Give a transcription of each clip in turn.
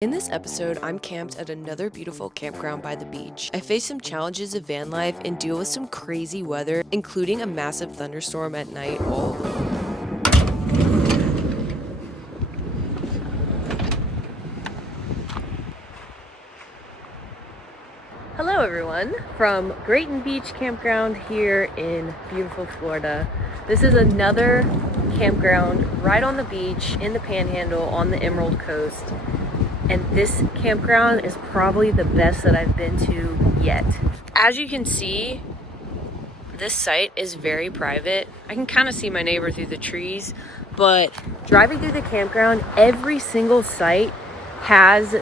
In this episode, I'm camped at another beautiful campground by the beach. I face some challenges of van life and deal with some crazy weather, including a massive thunderstorm at night all alone. Hello everyone, from Grayton Beach Campground here in beautiful Florida. This is another campground right on the beach in the panhandle on the Emerald Coast. And this campground is probably the best that I've been to yet. As you can see, this site is very private. I can kind of see my neighbor through the trees, but driving through the campground, every single site has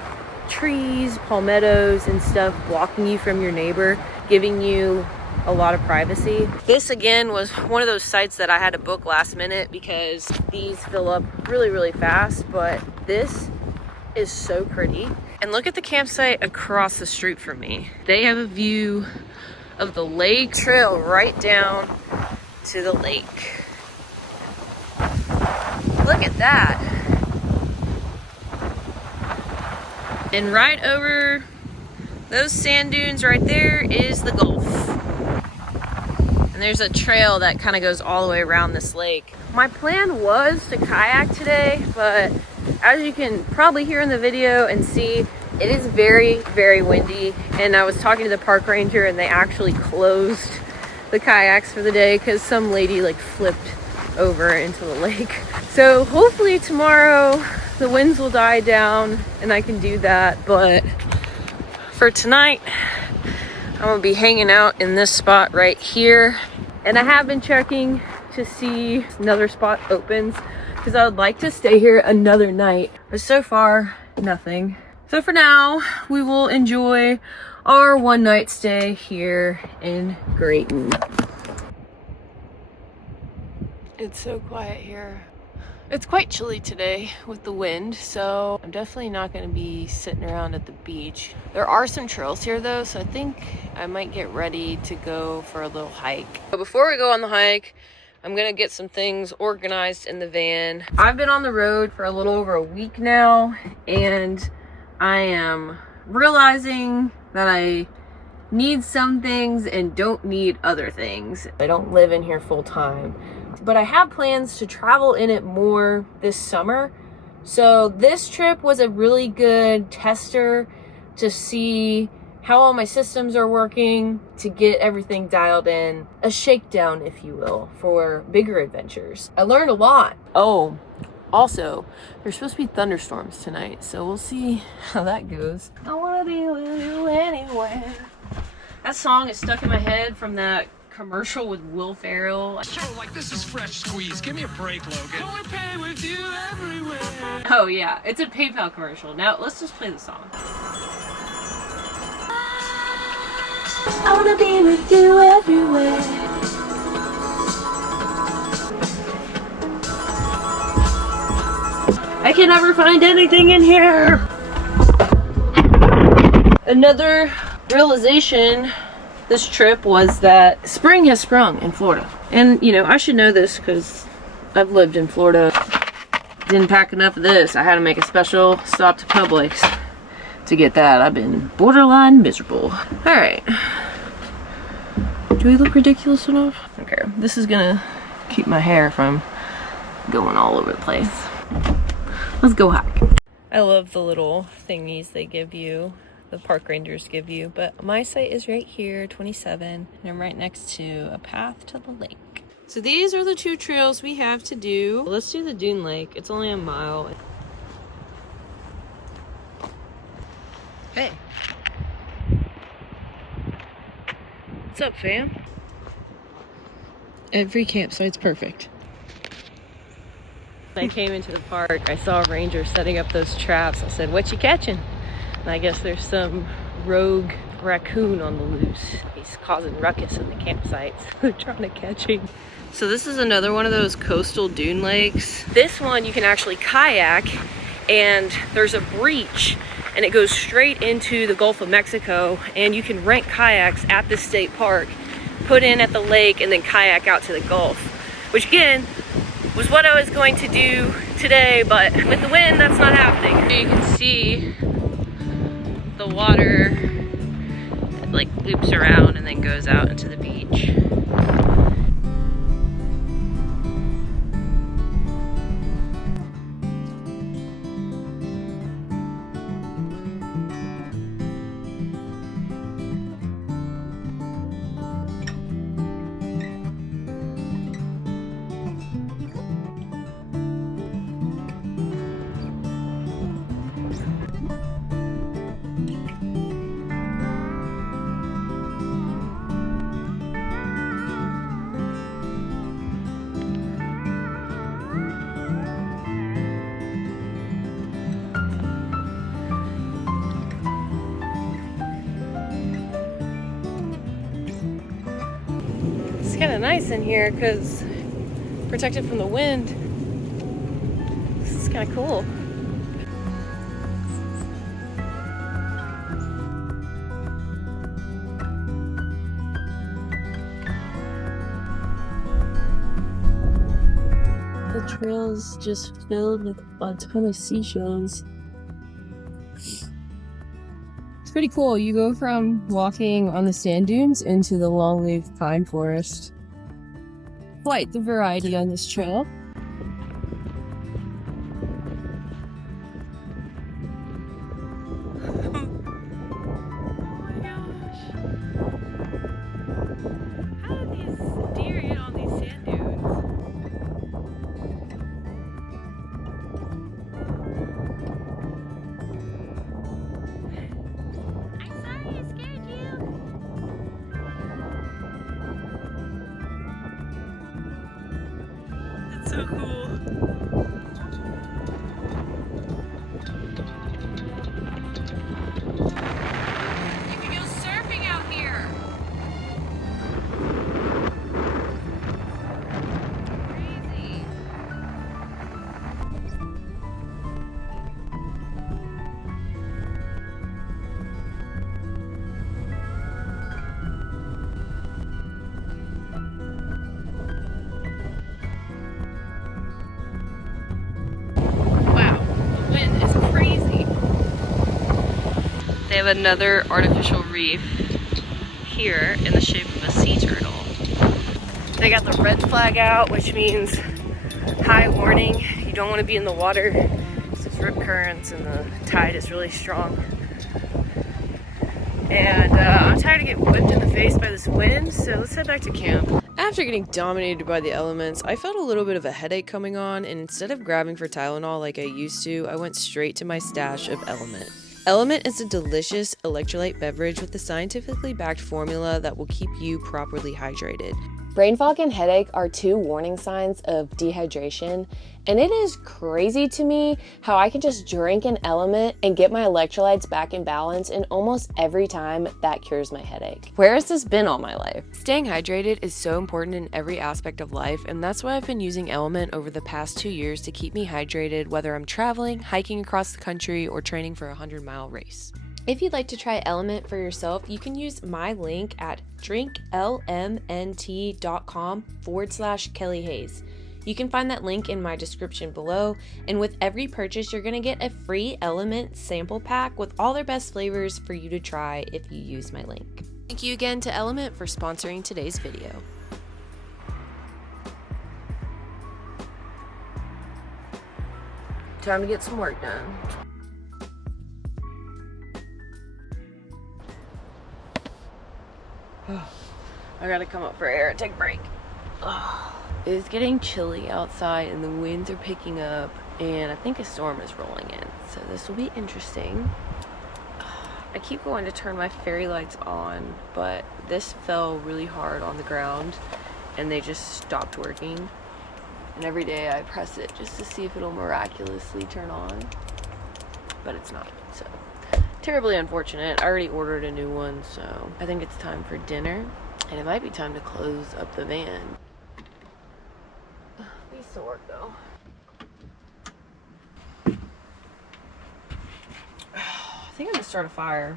trees, palmettos, and stuff blocking you from your neighbor, giving you a lot of privacy. This again was one of those sites that I had to book last minute because these fill up really, really fast, but this is so pretty. And look at the campsite across the street from me. They have a view of the lake trail right down to the lake. Look at that. And right over those sand dunes right there is the Gulf. And there's a trail that kind of goes all the way around this lake. My plan was to kayak today, but as you can probably hear in the video and see, it is very, very windy. And I was talking to the park ranger and they actually closed the kayaks for the day because some lady like flipped over into the lake. So hopefully tomorrow the winds will die down and I can do that. But for tonight, I'm gonna be hanging out in this spot right here. And I have been checking to see if another spot opens because I would like to stay here another night. But so far, nothing. So for now, we will enjoy our one night stay here in Grayton. It's so quiet here. It's quite chilly today with the wind, so I'm definitely not going to be sitting around at the beach. There are some trails here though, so I think I might get ready to go for a little hike. But before we go on the hike, I'm going to get some things organized in the van. I've been on the road for a little over a week now, and I am realizing that I need some things and don't need other things. I don't live in here full time. But I have plans to travel in it more this summer. So this trip was a really good tester to see how all my systems are working, to get everything dialed in. A shakedown, if you will, for bigger adventures. I learned a lot. Oh, also, there's supposed to be thunderstorms tonight, so we'll see how that goes. I wanna be with you anywhere. That song is stuck in my head from that commercial with Will Ferrell. Sure, like this is fresh squeeze. Give me a break, Logan. Only pay with you everywhere. Oh yeah, it's a PayPal commercial. Now let's just play the song. I wanna be with you everywhere. I can never find anything in here. Another realization this trip was that spring has sprung in Florida. And you know, I should know this because I've lived in Florida. Didn't pack enough of this. I had to make a special stop to Publix to get that. I've been borderline miserable. Alright. Do we look ridiculous enough? Okay, this is gonna keep my hair from going all over the place. Let's go hike. I love the little thingies they give you, the park rangers give you, but my site is right here, 27, and I'm right next to a path to the lake. So these are the two trails we have to do. Let's do the Dune Lake. It's only a mile. Hey. What's up, fam? Every campsite's perfect. When I came into the park, I saw a ranger setting up those traps. I said, "What you catching?" And I guess there's some rogue raccoon on the loose. He's causing ruckus in the campsites. They're trying to catch him. So this is another one of those coastal dune lakes. This one you can actually kayak, and there's a breach and it goes straight into the Gulf of Mexico, and you can rent kayaks at the state park, put in at the lake, and then kayak out to the Gulf, which again was what I was going to do today, but with the wind, that's not happening. You can see the water, it like loops around and then goes out into the beach. It's kind of nice in here because protected from the wind. This is kind of cool. The trail's just filled with a ton of seashells. It's pretty cool. You go from walking on the sand dunes into the longleaf pine forest. Quite the variety on this trail. So cool. You can go surfing out here. Crazy. They have another artificial reef here in the shape of a sea turtle. They got the red flag out, which means high warning. You don't want to be in the water. There's rip currents and the tide is really strong. And I'm tired of getting whipped in the face by this wind, so let's head back to camp. After getting dominated by the elements, I felt a little bit of a headache coming on, and instead of grabbing for Tylenol like I used to, I went straight to my stash of Element. Element is a delicious electrolyte beverage with a scientifically backed formula that will keep you properly hydrated. Brain fog and headache are two warning signs of dehydration, and it is crazy to me how I can just drink an Element and get my electrolytes back in balance, and almost every time that cures my headache. Where has this been all my life? Staying hydrated is so important in every aspect of life, and that's why I've been using Element over the past 2 years to keep me hydrated, whether I'm traveling, hiking across the country, or training for a 100-mile race. If you'd like to try Element for yourself, you can use my link at drinklmnt.com/kellyhays. You can find that link in my description below, and with every purchase, you're gonna get a free Element sample pack with all their best flavors for you to try if you use my link. Thank you again to Element for sponsoring today's video. Time to get some work done. I gotta come up for air and take a break. It's getting chilly outside and the winds are picking up, and I think a storm is rolling in, so this will be interesting. I keep going to turn my fairy lights on, but this fell really hard on the ground and they just stopped working. And every day I press it just to see if it'll miraculously turn on, but it's not, so terribly unfortunate. I already ordered a new one, so I think it's time for dinner, and it might be time to close up the van. Needs to work though. I think I'm gonna start a fire.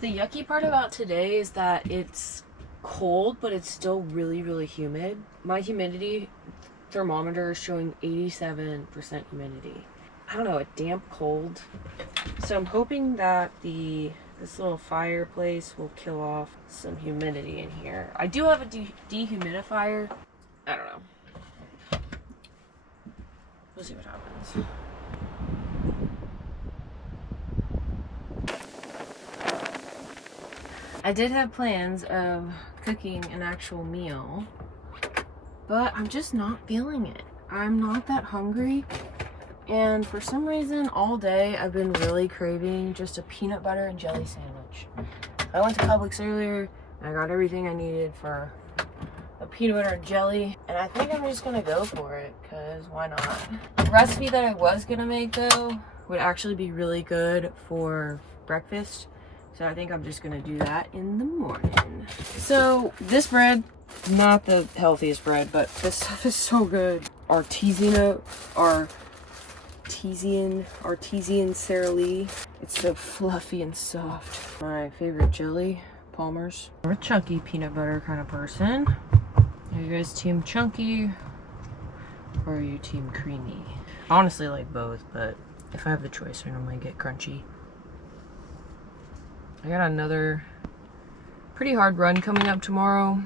The yucky part about today is that it's cold, but it's still really, really humid. My humidity thermometer is showing 87% humidity. I don't know, a damp cold. So I'm hoping that this little fireplace will kill off some humidity in here. I do have a dehumidifier. I don't know. We'll see what happens. I did have plans of cooking an actual meal, but I'm just not feeling it. I'm not that hungry, and for some reason all day I've been really craving just a peanut butter and jelly sandwich. I went to Publix earlier and I got everything I needed for a peanut butter and jelly, and I think I'm just gonna go for it, because why not? The recipe that I was gonna make though would actually be really good for breakfast, so I think I'm just gonna do that in the morning. So this bread, not the healthiest bread, but this stuff is so good. Artesian Sara Lee. It's so fluffy and soft. My favorite jelly, Palmer's. I'm a chunky peanut butter kind of person. Are you guys team chunky or are you team creamy? I honestly like both, but if I have the choice, I normally get crunchy. I got another pretty hard run coming up tomorrow,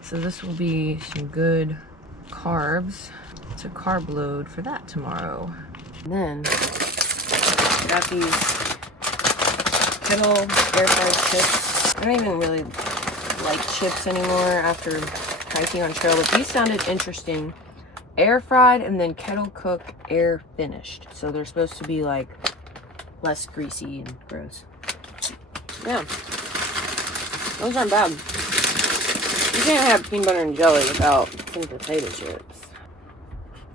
so this will be some good carbs. It's a carb load for that tomorrow. And then I got these kettle air fried chips. I don't even really like chips anymore after hiking on trail, but these sounded interesting. Air fried and then kettle cook air finished. So they're supposed to be like less greasy and gross. Yeah, those aren't bad. You can't have peanut butter and jelly without some potato chips.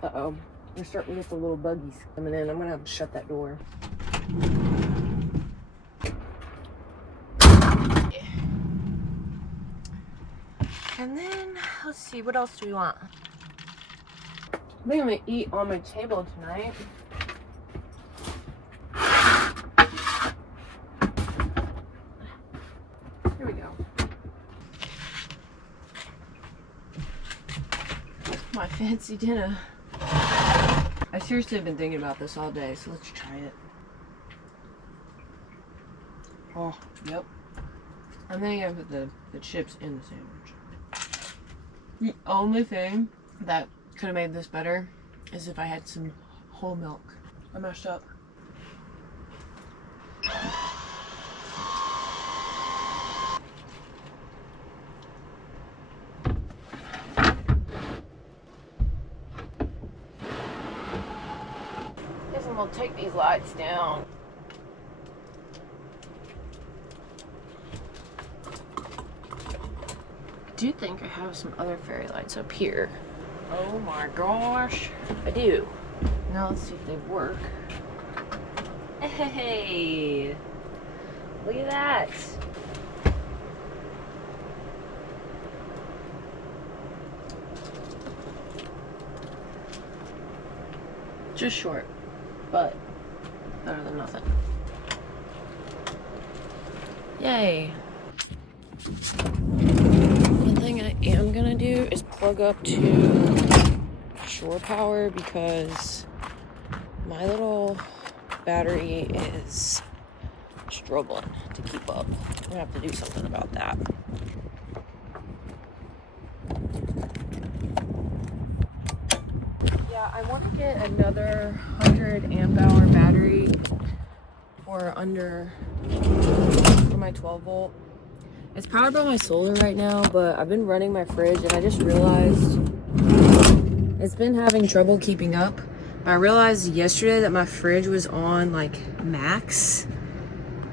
Uh-oh, we're starting to get the little buggies coming in. I'm gonna have to shut that door. And then, let's see, what else do we want? I think I'm gonna eat on my table tonight. Here we go. My fancy dinner. I seriously have been thinking about this all day, so let's try it. Oh, yep. I'm thinking I put the chips in the sandwich. The only thing that could have made this better is if I had some whole milk. I messed up. Guess I'm gonna take these lights down. I do think I have some other fairy lights up here. Oh my gosh, I do. Now let's see if they work. Hey, look at that. Just short, but better than nothing. Yay. One thing I am gonna do is plug up to shore power, because my little battery is struggling to keep up. I'm gonna have to do something about that. Yeah, I want to get another 100 amp hour battery for my 12 volt. It's powered by my solar right now, but I've been running my fridge and I just realized it's been having trouble keeping up. But I realized yesterday that my fridge was on like max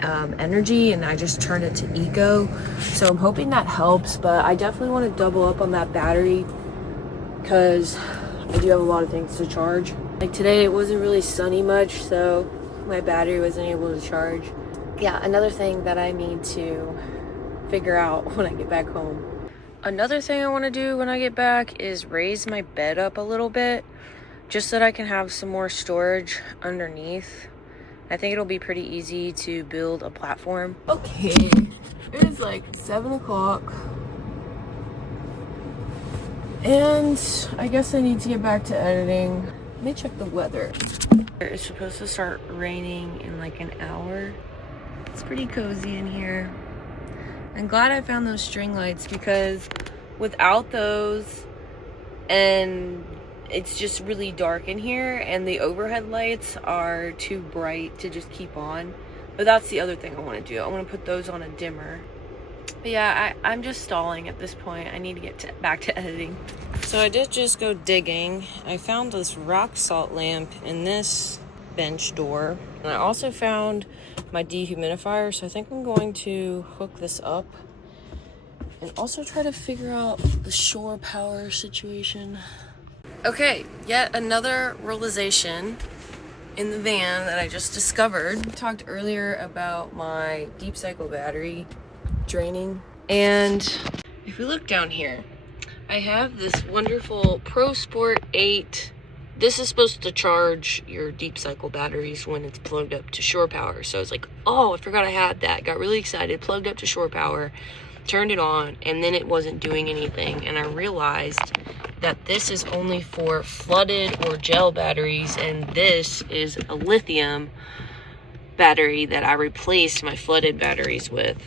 energy, and I just turned it to eco. So I'm hoping that helps, but I definitely want to double up on that battery because I do have a lot of things to charge. Like today it wasn't really sunny much, so my battery wasn't able to charge. Yeah, another thing that I need to figure out when I get back home. Another thing I want to do when I get back is raise my bed up a little bit, just so that I can have some more storage underneath. I think it'll be pretty easy to build a platform. Okay, it is like 7 o'clock. And I guess I need to get back to editing. me check the weather. It's supposed to start raining in like an hour. It's pretty cozy in here. I'm glad I found those string lights because without those, and it's just really dark in here, and the overhead lights are too bright to just keep on. But that's the other thing I want to do. I want to put those on a dimmer. But yeah, I'm just stalling at this point. I need to get back to editing. So I did just go digging. I found this rock salt lamp in this bench door. And I also found my dehumidifier, so I think I'm going to hook this up and also try to figure out the shore power situation. Okay, yet another realization in the van that I just discovered. I talked earlier about my deep cycle battery draining, and if we look down here, I have this wonderful Pro Sport 8. This is supposed to charge your deep cycle batteries when it's plugged up to shore power. So I was like, oh, I forgot I had that. Got really excited, plugged up to shore power, turned it on, and then it wasn't doing anything. And I realized that this is only for flooded or gel batteries, and this is a lithium battery that I replaced my flooded batteries with.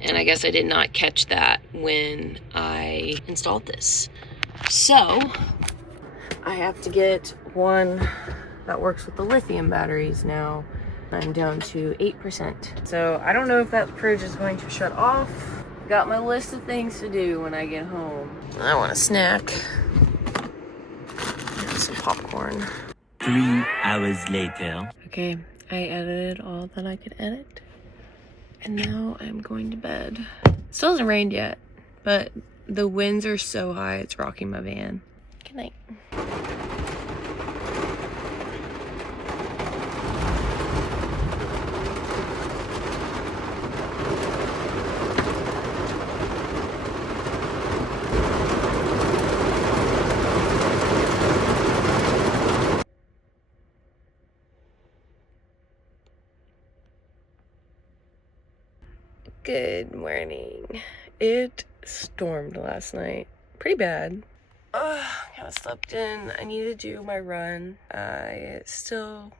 And I guess I did not catch that when I installed this. So I have to get one that works with the lithium batteries now. I'm down to 8%. So I don't know if that fridge is going to shut off. Got my list of things to do when I get home. I want a snack. And some popcorn. 3 hours later. Okay, I edited all that I could edit. And now I'm going to bed. It still hasn't rained yet, but the winds are so high it's rocking my van. Good night. Good morning. It stormed last night. Pretty bad. Kind of slept in. I need to do my run. I still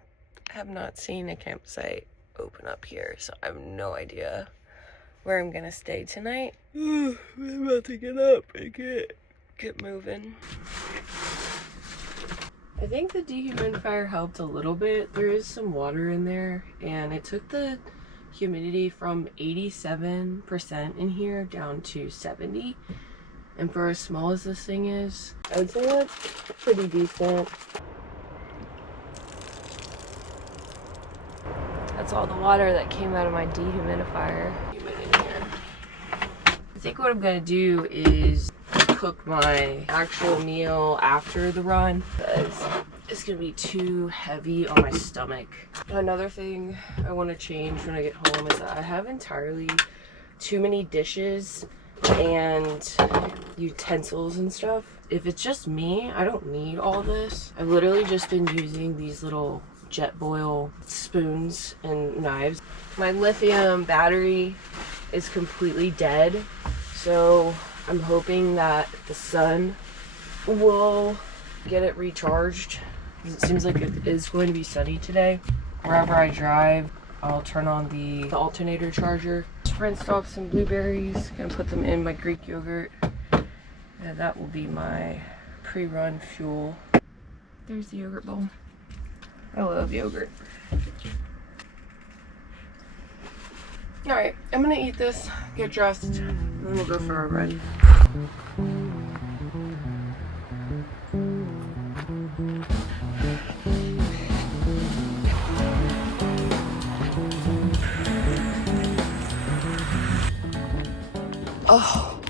have not seen a campsite open up here, so I have no idea where I'm gonna stay tonight. I'm about to get up and get moving. I think the dehumidifier helped a little bit. There is some water in there, and it took the humidity from 87% in here down to 70. And for as small as this thing is, I would say that's pretty decent. That's all the water that came out of my dehumidifier. I think what I'm gonna do is cook my actual meal after the run, because it's gonna be too heavy on my stomach. Another thing I want to change when I get home is that I have entirely too many dishes and utensils and stuff. If it's just me, I don't need all this. I've literally just been using these little jet boil spoons and knives. My lithium battery is completely dead, so I'm hoping that the sun will get it recharged. It seems like it is going to be sunny today. Wherever I drive, I'll turn on the alternator charger. Just rinsed off some blueberries. Gonna put them in my Greek yogurt. And that will be my pre-run fuel. There's the yogurt bowl. I love yogurt. Alright, I'm gonna eat this, get dressed, and then we'll go for our run. Oh,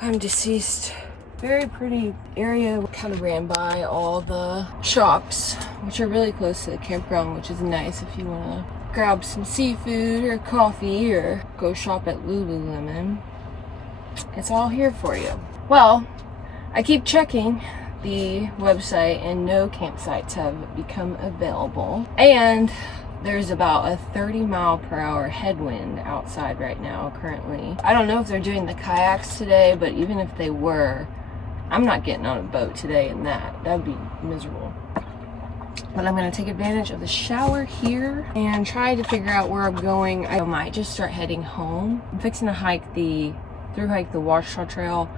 I'm deceased. Very pretty area. We kind of ran by all the shops, which are really close to the campground, which is nice if you want to grab some seafood or coffee or go shop at Lululemon. It's all here for you. Well, I keep checking the website and no campsites have become available. And there's about a 30-mile-per-hour headwind outside right now currently. I don't know if they're doing the kayaks today, but even if they were, I'm not getting on a boat today in that. That would be miserable. But I'm gonna take advantage of the shower here and try to figure out where I'm going. I might just start heading home. I'm fixing to hike the Washtenaw Trail.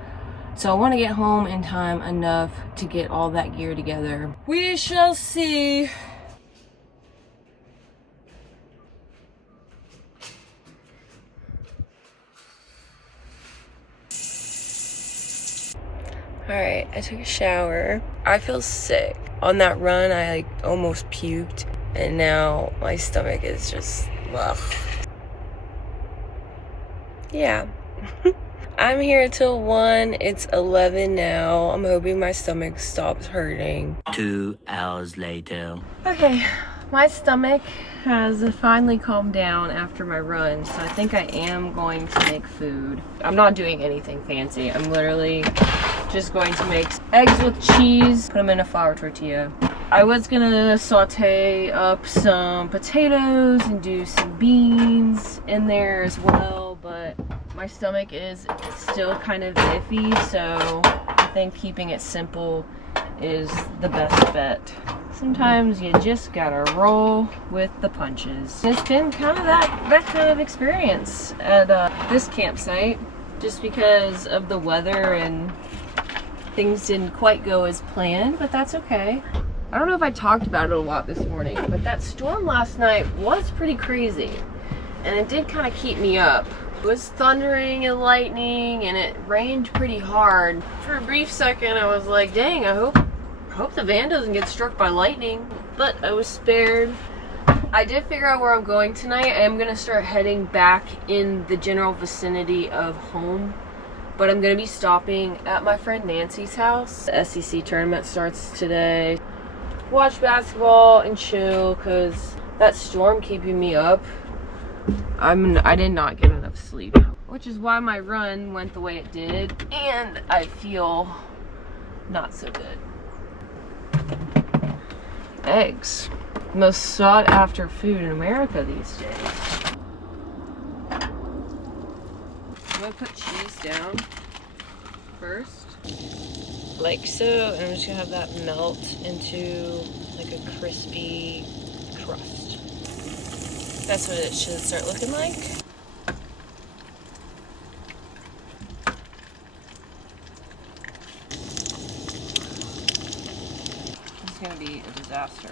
So I want to get home in time enough to get all that gear together. We shall see. Alright, I took a shower. I feel sick. On that run, I like almost puked. And now my stomach is just, ugh. Yeah. I'm here till 1. It's 11 now. I'm hoping my stomach stops hurting. 2 hours later. Okay, my stomach has finally calmed down after my run, so I think I am going to make food. I'm not doing anything fancy. I'm literally just going to make eggs with cheese, put them in a flour tortilla. I was gonna saute up some potatoes and do some beans in there as well, but my stomach is still kind of iffy, so I think keeping it simple is the best bet. Sometimes you just gotta roll with the punches. It's been kind of that kind of experience at this campsite, just because of the weather and things didn't quite go as planned, but that's okay. I don't know if I talked about it a lot this morning, but that storm last night was pretty crazy, and it did kind of keep me up. It was thundering and lightning, and it rained pretty hard. For a brief second, I was like, dang, I hope the van doesn't get struck by lightning, but I was spared. I did figure out where I'm going tonight. I am gonna start heading back in the general vicinity of home, but I'm gonna be stopping at my friend Nancy's house. The SEC tournament starts today. Watch basketball and chill, cause that storm keeping me up. I did not get enough sleep, which is why my run went the way it did, and I feel not so good. Eggs, most sought after food in America these days. I'm gonna put cheese down first, like so, and I'm just gonna have that melt into like a crispy crust. That's what it should start looking like. It's gonna be a disaster.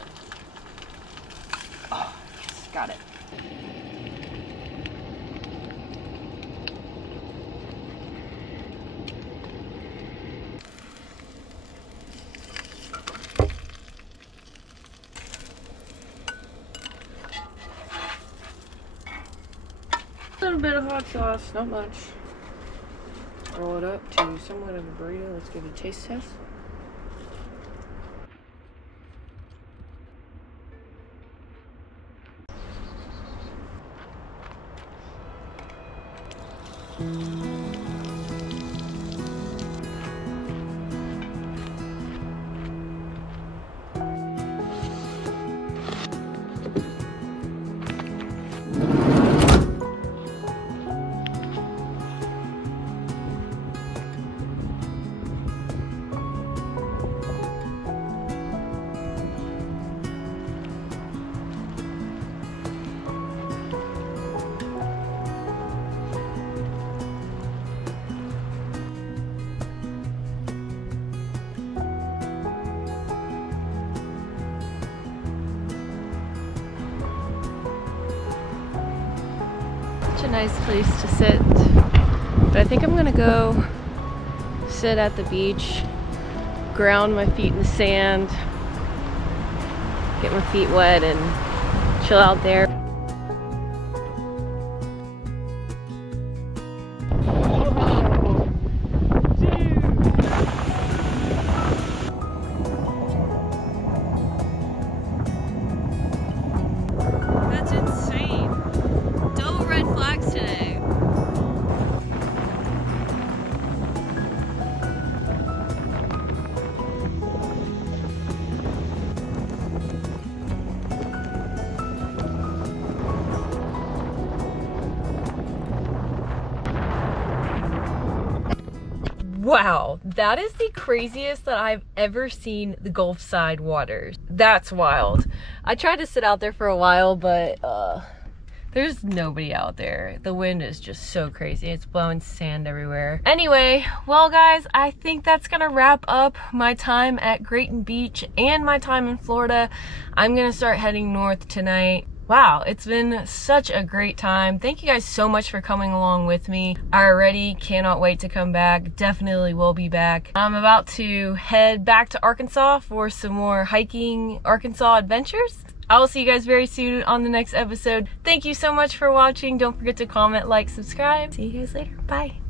Oh, yes, got it. A little bit of hot sauce, not much. Roll it up to somewhat of a burrito. Let's give it a taste test. A nice place to sit, but I think I'm gonna go sit at the beach, ground my feet in the sand, get my feet wet, and chill out there. That's insane. Double red flags today. Wow, that is the craziest that I've ever seen the Gulf side waters. That's wild. I tried to sit out there for a while, but there's nobody out there. The wind is just so crazy. It's blowing sand everywhere. Anyway, well guys, I think that's gonna wrap up my time at Grayton Beach and my time in Florida. I'm gonna start heading north tonight. Wow, it's been such a great time. Thank you guys so much for coming along with me. I already cannot wait to come back. Definitely will be back. I'm about to head back to Arkansas for some more hiking Arkansas adventures. I will see you guys very soon on the next episode. Thank you so much for watching. Don't forget to comment, like, subscribe. See you guys later. Bye.